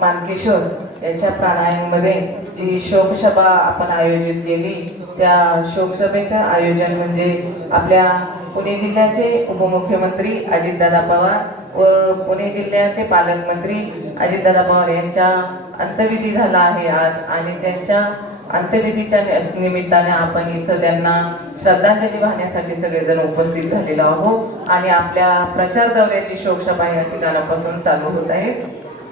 मानकेश्वर यांच्या प्राणायाममध्ये जी शोकसभा आपण आयोजित केली त्या शोकसभेचं आयोजन म्हणजे आपल्या पुणे जिल्ह्याचे उपमुख्यमंत्री अजितदादा पवार व पुणे जिल्ह्याचे पालकमंत्री अजितदादा पवार यांच्या अंत्यविधी झाला आहे आज आणि त्यांच्या अंत्यविधीच्या नि- निमित्ताने आपण इथं त्यांना श्रद्धांजली वाहण्यासाठी सगळेजण उपस्थित झालेलो आहोत आणि आपल्या प्रचार दौऱ्याची शोकसभा या ठिकाणापासून चालू होत आहे.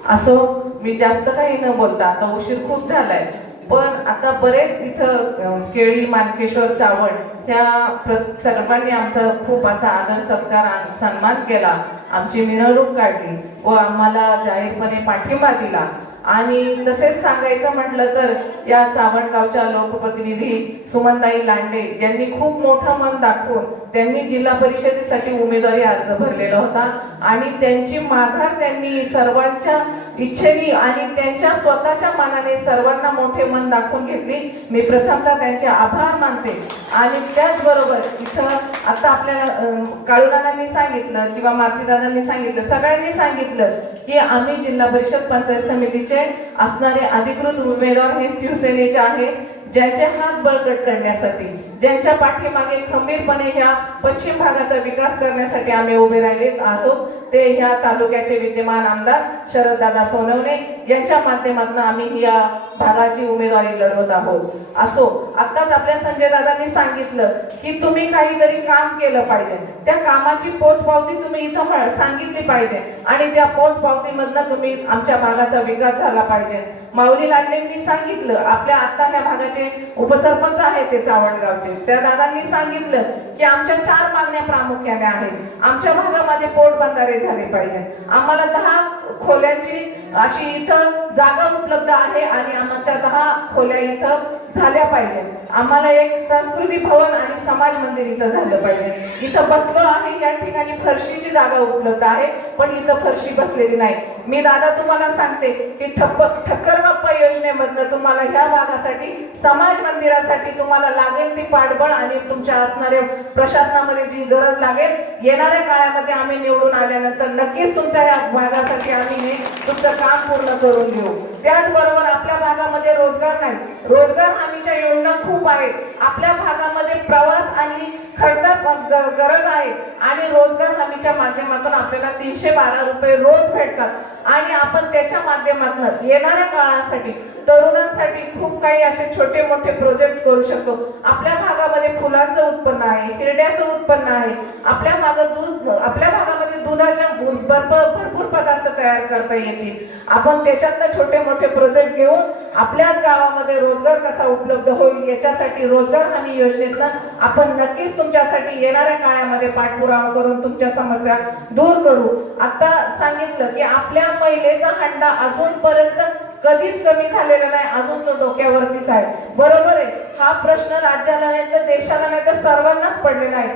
असो मी जास्त काही न बोलता आता उशीर खूप झालाय. पण आता बरेच इथं केळी मानकेश्वर चावण ह्या सर्वांनी आमचा खूप असा आदर सत्कार सन्मान केला. आमची मिरवणूक काढली व आम्हाला जाहीरपणे पाठिंबा दिला. आणि तसेच सांगायचं म्हटलं तर या चावणगावच्या लोकप्रतिनिधी सुमनताई लांडे यांनी खूप मोठं मन दाखवून त्यांनी जिल्हा परिषदेसाठी उमेदवारी अर्ज भरलेला होता आणि त्यांची माघार त्यांनी सर्वांच्या इच्छेने आणि त्यांच्या स्वतःच्या मनाने सर्वांना मोठे मन दाखवून घेतली. मी प्रथमतः त्यांचे आभार मानते. आणि त्याचबरोबर इथं आता आपल्याला काळुदानांनी सांगितलं किंवा मातीदादांनी सांगितलं सगळ्यांनी सांगितलं की आम्ही जिल्हा परिषद पंचायत समितीचे असणारे अधिकृत उमेदवार हे शिवसेनेचे आहे ज्यांचे हात बळकट करण्यासाठी ज्यांच्या पाठीमागे खंबीरपणे ह्या पश्चिम भागाचा विकास करण्यासाठी आम्ही उभे राहिले आहोत ते ह्या तालुक्याचे विद्यमान आमदार शरददादा सोनवणे यांच्या माध्यमातून आम्ही या भागाची उमेदवारी लढवत आहोत. असो आत्ताच आपल्या संजय दादांनी सांगितलं की तुम्ही काहीतरी काम केलं पाहिजे. त्या कामाची पोचपावती तुम्ही इथं सांगितली पाहिजे आणि त्या पोचपावतीमधनं तुम्ही आमच्या भागाचा विकास झाला पाहिजे. माऊली लांडेंनी सांगितलं आपल्या आता ह्या भागाची उपसरपंच आहेत ते चावणगावचे त्या दादांनी सांगितलं की आमच्या चार मागण्या प्रामुख्याने आहेत. आमच्या भागामध्ये पोटबंधारे झाले पाहिजे. आम्हाला दहा खोल्यांची अशी इथं जागा उपलब्ध आहे आणि आमच्या दहा खोल्या इथं झाल्या पाहिजे. आम्हाला एक संस्कृती भवन आणि समाज मंदिर इथं झालं पाहिजे. इथं बसलो आहे या ठिकाणी फरशीची जागा उपलब्ध आहे पण इथं फरशी बसलेली नाही. मी दादा तुम्हाला सांगते की ठप्प ठक्कर बाप्पा योजनेमधनं तुम्हाला ह्या भागासाठी समाज मंदिरासाठी तुम्हाला लागेल ती पाठबळ आणि तुमच्या असणाऱ्या प्रशासनामध्ये जी गरज लागेल येणाऱ्या काळामध्ये आम्ही निवडून आल्यानंतर नक्कीच तुमच्या या भागासाठी आम्ही हे तुमचं काम पूर्ण करून घेऊ. त्याचबरोबर आपल्या भागामध्ये रोजगार नाही. रोजगार हमीच्या योजना खूप आहेत. आपल्या भागामध्ये प्रवास आणि खर्च गरज आहे. आणि रोजगार हमीच्या माध्यमातून आपल्याला तीनशे बारा रुपये रोज भेटतात. आणि आपण त्याच्या माध्यमातून येणाऱ्या काळासाठी तरुणांसाठी खूप काही असे छोटे मोठे प्रोजेक्ट करू शकतो. आपल्या भागामध्ये फुलांचं उत्पन्न आहे हिरड्याचं उत्पन्न आहे. आपल्या भागात दूध आपल्या भागामध्ये दुधाचे भरपूर पदार्थ तयार करता येतील. आपण त्याच्यातनं छोटे मोठे प्रोजेक्ट घेऊन आपल्याच गावामध्ये रोजगार कसा उपलब्ध होईल याच्यासाठी रोजगार हमी योजनेतनं आपण नक्कीच तुमच्यासाठी येणाऱ्या काळामध्ये पाठपुरावा करून तुमच्या समस्या दूर करू. आता सांगितलं की आपल्या महिलेचा हंडा अजूनपर्यंत कधीच कमी झालेला नाही अजून तो डोक्यावरतीच आहे. बरोबर आहे. हा प्रश्न राज्याला नाही तर देशाला नाही तर सर्वांनाच पडलेला आहे.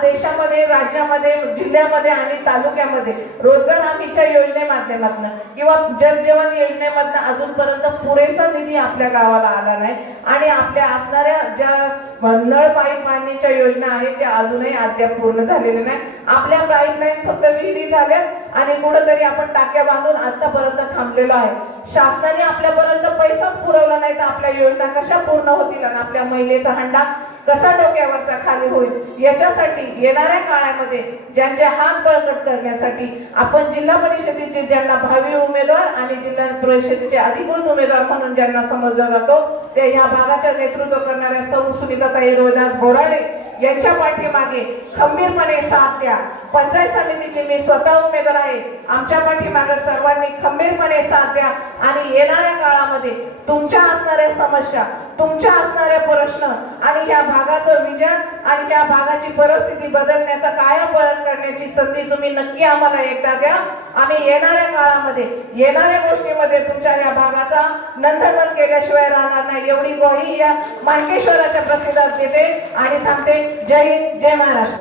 देशामध्ये राज्यामध्ये जिल्ह्यामध्ये आणि तालुक्यामध्ये रोजगार हमीच्या योजने माध्यमातून किंवा जल जीवन योजनेमधनं अजूनपर्यंत पुरेसा निधी आपल्या गावाला आला नाही. आणि आपल्या असणाऱ्या ज्या नळ पाईप पाणीच्या योजना आहेत त्या अजूनही अद्याप पूर्ण झालेल्या नाही. आपल्या पाईपलाईन फक्त विहिरी झाल्यात आणि कुठंतरी आपण टाक्या बांधून आतापर्यंत थांबलेलो आहे. शासनाने आपल्यापर्यंत पैसाच पुरवला नाही तर आपल्या योजना कशा पूर्ण होतील आणि आपल्या महिलेचा हंडा कसा डोक्यावरचा खाली होईल याच्यासाठी येणाऱ्या काळामध्ये ज्यांचे हात बळकट करण्यासाठी आपण जिल्हा परिषदेचे ज्यांना भावी उमेदवार आणि जिल्हा परिषदेचे अधिकृत उमेदवार म्हणून ज्यांना समजला जातो ते ह्या भागाच्या नेतृत्व करणाऱ्या सौ सुनीताताई रोहिदास बोराडे यांच्या पाठीमागे खंबीरपणे साथ द्या. पंचायत समितीची मी स्वतः उमेदवार आहे. आमच्या पाठीमागे सर्वांनी खंबीरपणे साथ द्या. आणि येणाऱ्या काळामध्ये तुमच्या असणाऱ्या समस्या तुमच्या असणाऱ्या प्रश्न आणि या भागाचं विजन आणि या भागाची परिस्थिती बदलण्याचा कायम वळण करण्याची संधी तुम्ही नक्की आम्हाला एकदा द्या. आम्ही येणाऱ्या काळामध्ये येणाऱ्या गोष्टीमध्ये तुमच्या या भागाचा नंदनवन केल्याशिवाय राहणार नाही. एवढी ग्वाही या मानकेश्वराच्या प्रसिद्धात देते आणि थांबते. जय हिंद जय महाराष्ट्र.